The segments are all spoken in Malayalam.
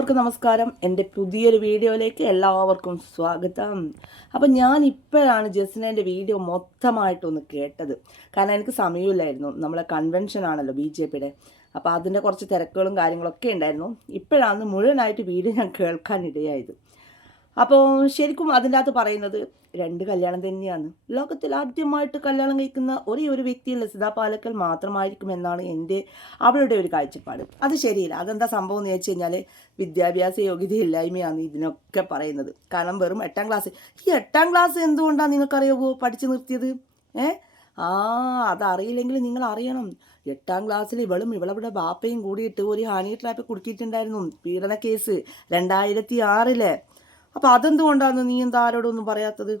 എല്ലാവർക്കും നമസ്കാരം. എന്റെ പുതിയൊരു വീഡിയോയിലേക്ക് എല്ലാവർക്കും സ്വാഗതം. അപ്പം ഞാൻ ഇപ്പോഴാണ് ജസ്നേന്റെ വീഡിയോ മൊത്തമായിട്ടൊന്ന് കേട്ടത്. കാരണം എനിക്ക് സമയമില്ലായിരുന്നു. നമ്മളെ കൺവെൻഷൻ ആണല്ലോ ബി ജെ പിയുടെ. അപ്പോൾ അതിന്റെ കുറച്ച് തിരക്കുകളും കാര്യങ്ങളൊക്കെ ഉണ്ടായിരുന്നു. ഇപ്പോഴാണ് മുഴുവനായിട്ട് വീഡിയോ ഞാൻ കേൾക്കാനിടയായത്. അപ്പോൾ ശരിക്കും അതിന്റെ അകത്ത് പറയുന്നത് രണ്ട് കല്യാണം തന്നെയാണ്. ലോകത്തിൽ ആദ്യമായിട്ട് കല്യാണം കഴിക്കുന്ന ഒരേ ഒരു വ്യക്തി ലസിത പാലക്കൽ മാത്രമായിരിക്കും എന്നാണ് എന്റെ അവളുടെ ഒരു കാഴ്ചപ്പാട്. അത് ശരിയില്ല. അതെന്താ സംഭവം എന്ന് വെച്ച് കഴിഞ്ഞാൽ വിദ്യാഭ്യാസ യോഗ്യതയില്ലായ്മയാണ് ഇതിനൊക്കെ പറയുന്നത്. കാരണം വെറും എട്ടാം ക്ലാസ് ഈ എട്ടാം ക്ലാസ് എന്തുകൊണ്ടാണ് നിങ്ങൾക്കറിയാവോ പഠിച്ചു നിർത്തിയത്? ഏ? ആ അതറിയില്ലെങ്കിൽ നിങ്ങൾ അറിയണം. എട്ടാം ക്ലാസ്സിൽ ഇവളും ഇവളവിടെ ബാപ്പയും കൂടിയിട്ട് ഒരു ഹണി ട്രാപ്പ് കുടുക്കിയിട്ടുണ്ടായിരുന്നു. പീഡന കേസ് രണ്ടായിരത്തി ആറിൽ. അപ്പോൾ അതെന്തുകൊണ്ടാണ് നീ എന്താ ആരോടൊന്നും പറയാത്തത്?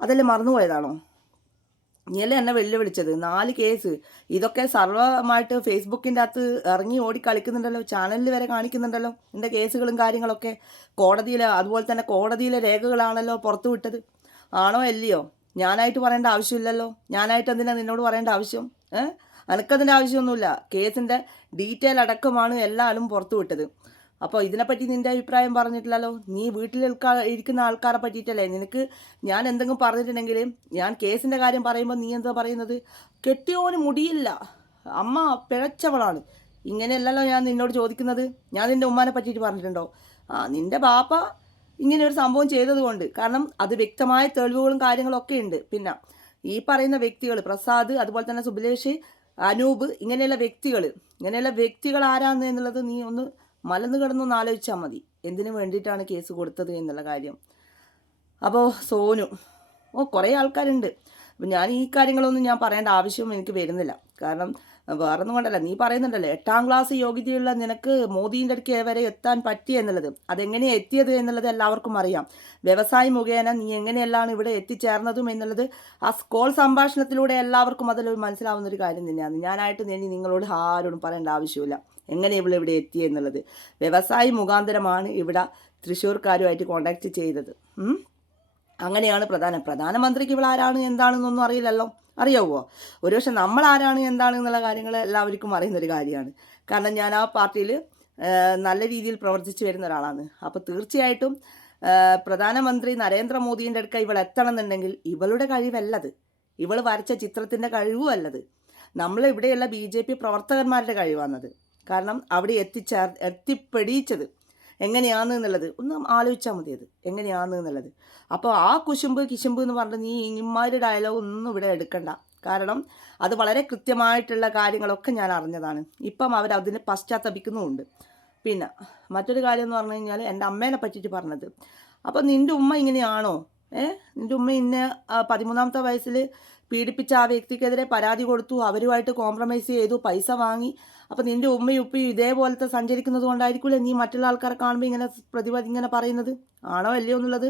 അതല്ലേ മറന്നുപോയതാണോ? നീയല്ലേ എന്നെ വെല്ലുവിളിച്ചത്? നാല് കേസ്. ഇതൊക്കെ സർവമായിട്ട് ഫേസ്ബുക്കിന്റെ അകത്ത് ഇറങ്ങി ഓടി കളിക്കുന്നുണ്ടല്ലോ ചാനലിൽ വരെ കാണിക്കുന്നുണ്ടല്ലോ എന്റെ കേസുകളും കാര്യങ്ങളൊക്കെ. കോടതിയിലെ അതുപോലെ തന്നെ കോടതിയിലെ രേഖകളാണല്ലോ പുറത്തു വിട്ടത്. ആണോ അല്ലയോ? ഞാനായിട്ട് പറയേണ്ട ആവശ്യമില്ലല്ലോ. ഞാനായിട്ട് എന്തിനാ നിന്നോട് പറയേണ്ട ആവശ്യം? ഏഹ് എനിക്കതിന്റെ ആവശ്യമൊന്നുമില്ല. കേസിന്റെ ഡീറ്റെയിൽ അടക്കമാണ് എല്ലാവരും പുറത്തു വിട്ടത്. അപ്പോൾ ഇതിനെപ്പറ്റി നിന്റെ അഭിപ്രായം പറഞ്ഞിട്ടില്ലല്ലോ? നീ വീട്ടിൽ ഇരിക്കുന്ന ആൾക്കാരെ പറ്റിയിട്ടല്ലേ? നിനക്ക് ഞാൻ എന്തെങ്കിലും പറഞ്ഞിട്ടുണ്ടെങ്കിൽ ഞാൻ കേസിന്റെ കാര്യം പറയുമ്പോൾ നീ എന്താ പറയുന്നത്? കെട്ടിയോന് മുടിയില്ല. അമ്മ പിഴച്ചവളാണ്. ഇങ്ങനെയല്ലല്ലോ ഞാൻ നിന്നോട് ചോദിക്കുന്നത്. ഞാൻ നിന്റെ ഉമ്മാനെ പറ്റിയിട്ട് പറഞ്ഞിട്ടുണ്ടോ? ആ നിന്റെ ബാപ്പ ഇങ്ങനെ ഒരു സംഭവം ചെയ്തതുകൊണ്ട്. കാരണം അത് വ്യക്തമായ തെളിവുകളും കാര്യങ്ങളും ഒക്കെ ഉണ്ട്. പിന്നെ ഈ പറയുന്ന വ്യക്തികൾ പ്രസാദ് അതുപോലെ തന്നെ സുബിലേഷ് അനൂപ് ഇങ്ങനെയുള്ള വ്യക്തികൾ. ഇങ്ങനെയുള്ള വ്യക്തികൾ ആരാന്ന് എന്നുള്ളത് നീ ഒന്ന് മലന്ന് കിടന്നൊന്ന് ആലോചിച്ചാൽ മതി. എന്തിനു വേണ്ടിയിട്ടാണ് കേസ് കൊടുത്തത് എന്നുള്ള കാര്യം. അപ്പോൾ സോനു ഓ കുറേ ആൾക്കാരുണ്ട്. അപ്പം ഞാൻ ഈ കാര്യങ്ങളൊന്നും ഞാൻ പറയേണ്ട ആവശ്യം എനിക്ക് വരുന്നില്ല. കാരണം വേറെ ഒന്നും കൊണ്ടല്ല. നീ പറയുന്നുണ്ടല്ലോ എട്ടാം ക്ലാസ് യോഗ്യതയുള്ള നിനക്ക് മോദീന്റെ അടുക്കെ വരെ എത്താൻ പറ്റി എന്നുള്ളത്. അതെങ്ങനെയാണ് എത്തിയത് എന്നുള്ളത് എല്ലാവർക്കും അറിയാം. വ്യവസായ മുഖേന നീ എങ്ങനെയെല്ലാം ഇവിടെ എത്തിച്ചേർന്നതും എന്നുള്ളത് ആ സ്കോൾ സംഭാഷണത്തിലൂടെ എല്ലാവർക്കും അതിൽ മനസ്സിലാവുന്ന ഒരു കാര്യം തന്നെയാണ്. ഞാനായിട്ട് നീ നിങ്ങളോട് ആരോടും പറയേണ്ട ആവശ്യമില്ല. എങ്ങനെ ഇവിടെ ഇവിടെ എത്തി എന്നുള്ളത് വ്യവസായി മുഖാന്തരമാണ് ഇവിടെ തൃശ്ശൂർക്കാരുമായിട്ട് കോണ്ടാക്ട് ചെയ്തത്. അങ്ങനെയാണ് പ്രധാനം. പ്രധാനമന്ത്രിക്ക് ഇവിടെ ആരാണ് എന്താണെന്നൊന്നും അറിയില്ലല്ലോ. അറിയാവോ? ഒരുപക്ഷെ നമ്മൾ ആരാണ് എന്താണ് എന്നുള്ള കാര്യങ്ങൾ എല്ലാവർക്കും അറിയുന്നൊരു കാര്യമാണ്. കാരണം ഞാൻ ആ പാർട്ടിയിൽ നല്ല രീതിയിൽ പ്രവർത്തിച്ചു വരുന്ന ഒരാളാണ്. അപ്പോൾ തീർച്ചയായിട്ടും പ്രധാനമന്ത്രി നരേന്ദ്രമോദിന്റെ അടുക്ക ഇവൾ എത്തണം എന്നുണ്ടെങ്കിൽ ഇവളുടെ കഴിവല്ലത്. ഇവൾ വരച്ച ചിത്രത്തിന്റെ കഴിവുമല്ലത്. നമ്മൾ ഇവിടെയുള്ള ബി ജെ പി പ്രവർത്തകന്മാരുടെ കഴിവാണത്. കാരണം അവിടെ എത്തിച്ചേർ എത്തിപ്പെടിയിച്ചത് എങ്ങനെയാണ് എന്നുള്ളത് ഒന്ന് ആലോചിച്ചാൽ മതി അത്. എങ്ങനെയാണ് എന്നുള്ളത്. അപ്പോൾ ആ കുശുമ്പ് കിശുമ്പ് എന്ന് പറഞ്ഞാൽ നീ ഇങ്ങന്മാരുടെ ഡയലോഗ് ഒന്നും ഇവിടെ എടുക്കണ്ട. കാരണം അത് വളരെ കൃത്യമായിട്ടുള്ള കാര്യങ്ങളൊക്കെ ഞാൻ അറിഞ്ഞതാണ്. ഇപ്പം അവർ അതിന് പശ്ചാത്തപിക്കുന്നുമുണ്ട്. പിന്നെ മറ്റൊരു കാര്യം എന്ന് പറഞ്ഞു കഴിഞ്ഞാൽ എന്റെ അമ്മേനെ പറ്റിയിട്ട് പറഞ്ഞത്. അപ്പോൾ നിന്റെ ഉമ്മ ഇങ്ങനെയാണോ? ഏ? നിന്റെ ഉമ്മ ഇന്ന് പതിമൂന്നാമത്തെ വയസ്സിൽ പീഡിപ്പിച്ച ആ വ്യക്തിക്കെതിരെ പരാതി കൊടുത്തു. അവരുമായിട്ട് കോംപ്രമൈസ് ചെയ്തു. പൈസ വാങ്ങി. അപ്പം നിന്റെ ഉമ്മയും ഉപ്പയും ഇതേപോലത്തെ സഞ്ചരിക്കുന്നത് കൊണ്ടായിരിക്കില്ലേ നീ മറ്റുള്ള ആൾക്കാരെ കാണുമ്പോൾ ഇങ്ങനെ പ്രതിപതി ഇങ്ങനെ പറയുന്നത്? ആണോ അല്ലയോ എന്നുള്ളത്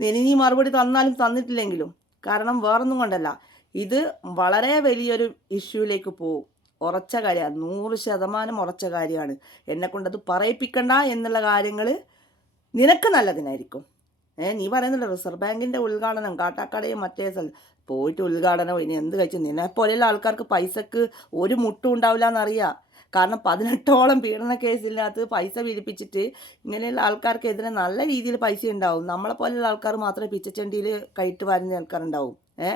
ഇനി നീ മറുപടി തന്നാലും തന്നിട്ടില്ലെങ്കിലും. കാരണം വേറൊന്നും കൊണ്ടല്ല. ഇത് വളരെ വലിയൊരു ഇഷ്യൂയിലേക്ക് പോകും. ഉറച്ച കാര്യമാണ് നൂറ് ശതമാനം ഉറച്ച കാര്യമാണ്. എന്നെ കൊണ്ടത് പറയിപ്പിക്കണ്ട എന്നുള്ള കാര്യങ്ങൾ നിനക്ക് നല്ലതിനായിരിക്കും. ഏ നീ പറയുന്നില്ല റിസർവ് ബാങ്കിന്റെ ഉദ്ഘാടനം കാട്ടാക്കടയും മറ്റേ സ്ഥലം പോയിട്ട് ഉദ്ഘാടനം ഇനി എന്ത് കഴിച്ചു? നിന്നെ പോലെയുള്ള ആൾക്കാർക്ക് പൈസക്ക് ഒരു മുട്ടും ഉണ്ടാവില്ല എന്നറിയാം കാരണം പതിനെട്ടോളം പീഡന കേസില്ലാത്ത പൈസ പിരിപ്പിച്ചിട്ട് ഇങ്ങനെയുള്ള ആൾക്കാർക്കെതിരെ നല്ല രീതിയിൽ പൈസ ഉണ്ടാവും. നമ്മളെ പോലെയുള്ള ആൾക്കാർ മാത്രമേ പിച്ചച്ചണ്ടിയിൽ കൈട്ട് വരുന്ന ആൾക്കാരുണ്ടാവും ഏ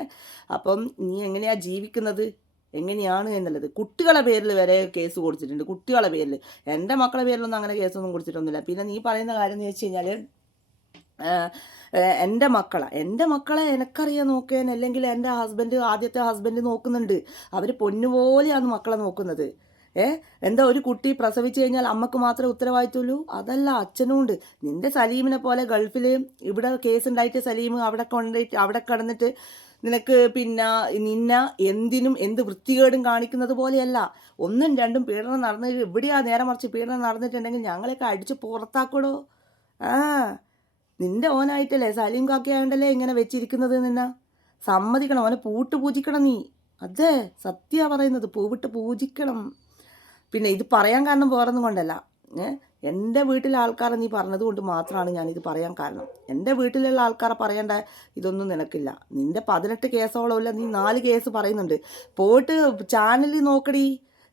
അപ്പം നീ എങ്ങനെയാ ജീവിക്കുന്നത്? എങ്ങനെയാണ് എന്നുള്ളത്. കുട്ടികളെ പേരിൽ വരെ കേസ് കൊടുത്തിട്ടുണ്ട് കുട്ടികളെ പേരിൽ എന്റെ മക്കളെ പേരിലൊന്നും അങ്ങനെ കേസൊന്നും കൊടുത്തിട്ടൊന്നുമില്ല. പിന്നെ നീ പറയുന്ന കാര്യം എന്ന് വെച്ച് കഴിഞ്ഞാൽ എന്റെ മക്കളെ. എന്റെ മക്കളെ എനിക്കറിയാൻ നോക്കാൻ. അല്ലെങ്കിൽ എന്റെ ഹസ്ബൻഡ് ആദ്യത്തെ ഹസ്ബൻഡ് നോക്കുന്നുണ്ട്. അവർ പൊന്നുപോലെയാണ് മക്കളെ നോക്കുന്നത്. ഏ എന്താ ഒരു കുട്ടി പ്രസവിച്ചു കഴിഞ്ഞാൽ അമ്മയ്ക്ക് മാത്രമേ ഉത്തരവാദിത്തമുള്ളൂ അതല്ല അച്ഛനും ഉണ്ട്. നിന്റെ സലീമിനെ പോലെ ഗൾഫിൽ ഇവിടെ കേസ് ഉണ്ടായിട്ട് സലീം അവിടെ കൊണ്ടിട്ട് അവിടെ കിടന്നിട്ട് നിനക്ക് പിന്നെ നിന്ന എന്തിനും എന്ത് വൃത്തികേടും കാണിക്കുന്നത് പോലെയല്ല. ഒന്നും രണ്ടും പീഡനം നടന്നിട്ട് ഇവിടെയാ നേരെ മറിച്ച് പീഡനം നടന്നിട്ടുണ്ടെങ്കിൽ ഞങ്ങളെയൊക്കെ അടിച്ച് പുറത്താക്കടോ. ആ. നിന്റെ ഓനായിട്ടല്ലേ സലീം കാക്കയായണ്ടല്ലേ ഇങ്ങനെ വെച്ചിരിക്കുന്നത് നിന്ന? സമ്മതിക്കണം അവനെ പൂട്ട് പൂജിക്കണം നീ. അതെ സത്യ പറയുന്നത് പൂവിട്ട് പൂജിക്കണം. പിന്നെ ഇത് പറയാൻ കാരണം വേറൊന്നും കൊണ്ടല്ല. എന്റെ വീട്ടിലെ ആൾക്കാരെ നീ പറഞ്ഞത് കൊണ്ട് മാത്രമാണ് ഞാനിത് പറയാൻ കാരണം. എന്റെ വീട്ടിലുള്ള ആൾക്കാരെ പറയേണ്ട ഇതൊന്നും നിനക്കില്ല. നിന്റെ പതിനെട്ട് കേസോളമില്ല നീ നാല് കേസ് പറയുന്നുണ്ട്. പോയിട്ട് ചാനലിൽ നോക്കടി.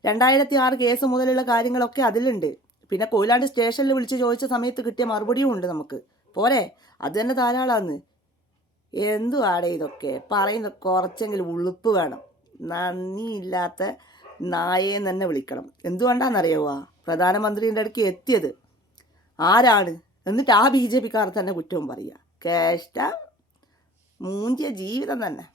രണ്ടായിരത്തി ആറ് കേസ് മുതലുള്ള കാര്യങ്ങളൊക്കെ അതിലുണ്ട്. പിന്നെ കൊയിലാണ്ട് സ്റ്റേഷനിൽ വിളിച്ച് ചോദിച്ച സമയത്ത് കിട്ടിയ മറുപടിയും ഉണ്ട് നമുക്ക്. പോരെ അത് തന്നെ ധാരാളമാണ് ആടെ ഇതൊക്കെ? പറയുന്ന കുറച്ചെങ്കിലും ഉളുപ്പ് വേണം. നന്ദിയില്ലാത്ത നായേന്ന് തന്നെ വിളിക്കണം. എന്തുകൊണ്ടാണെന്നറിയാവോ പ്രധാനമന്ത്രിന്റെ അടുക്ക് എത്തിയത്. ആരാണ്? എന്നിട്ട് ആ ബി ജെ പിക്കാർ തന്നെ കുറ്റവും പറയുക കേഷ്ട. മൂഞ്ചിയ ജീവിതം തന്നെ.